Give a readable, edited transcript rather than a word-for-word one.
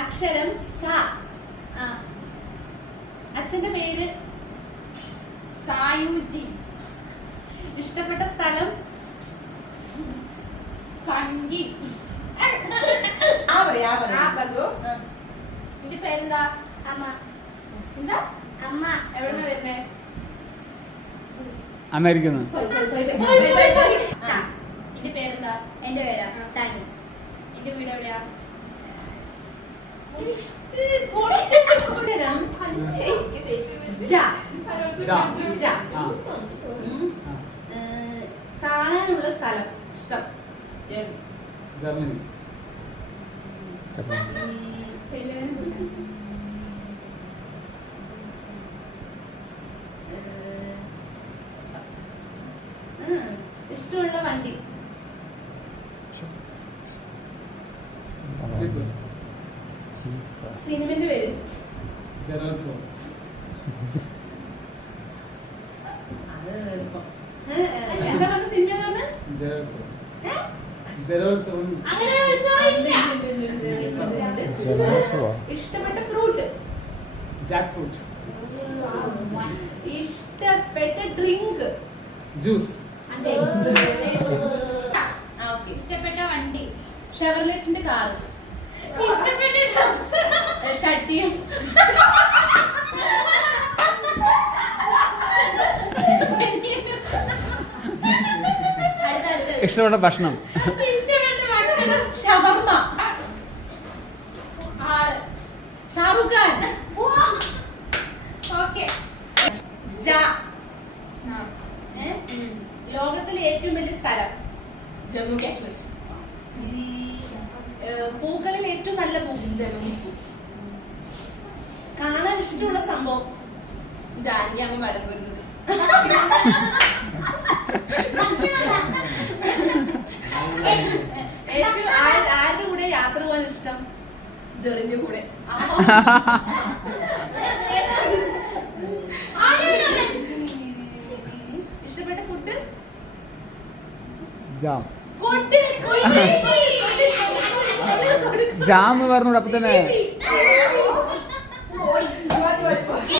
അക്ഷരം സ. അച്ഛന്റെ പേര് സായുജി. ഇഷ്ടപ്പെട്ട സ്ഥലം സംഗി. നിന്റെ പേരെന്താ? അമ്മ. എന്താ അമ്മ. എവിടുന്ന വരുന്നേ? അമേരിക്ക. നിന്റെ പേരെന്താ? എന്റെ പേരാ താനു. നിന്റെ വീട് എവിടെയാ? കാണാനുള്ള സ്ഥലം ഇഷ്ടം ജർമ്മനി. ഇഷ്ടമുള്ള വണ്ടി സിനിമന്റെ പേര് ജലോത്സവം. എന്താ പറഞ്ഞ സിനിമ? ജലോത്സവം. ജലോത്സവം. അങ്ങനെ ഇഷ്ടപ്പെട്ട ഫ്രൂട്ട് ജാക്ക് ഫ്രൂട്ട്. ഇഷ്ടപ്പെട്ട ഡ്രിങ്ക് ജ്യൂസ്. ഇഷ്ടപ്പെട്ട വണ്ടി ഷെവർലെറ്റിന്റെ കാറ്. ഇഷ്ടപ്പെട്ട ഡ്രസ് ഷട്ടിയും ഇഷ്ടപ്പെട്ട ഭക്ഷണം ഇഷ്ടപ്പെട്ട ഭക്ഷണം ഷവർമ. ആള് ഷാറുഖ് ഖാൻ. ഓക്കെ. ലോകത്തിലെ ഏറ്റവും വലിയ സ്ഥലം ജമ്മു കാശ്മീർ. പൂക്കളിൽ ഏറ്റവും നല്ല പൂ ജമ്മു പൂ. കാണാൻ ഇഷ്ടമുള്ള സംഭവം ജാനകി അമ്മ വടങ്ങുന്നത്. ആരുടെ കൂടെ യാത്ര പോകാൻ ഇഷ്ടം? ജെറിന്റെ കൂടെ. ഇഷ്ടപ്പെട്ട ഫുഡ് ജാം. ജാം പറഞ്ഞൂടെ അപ്പൊ തന്നെ.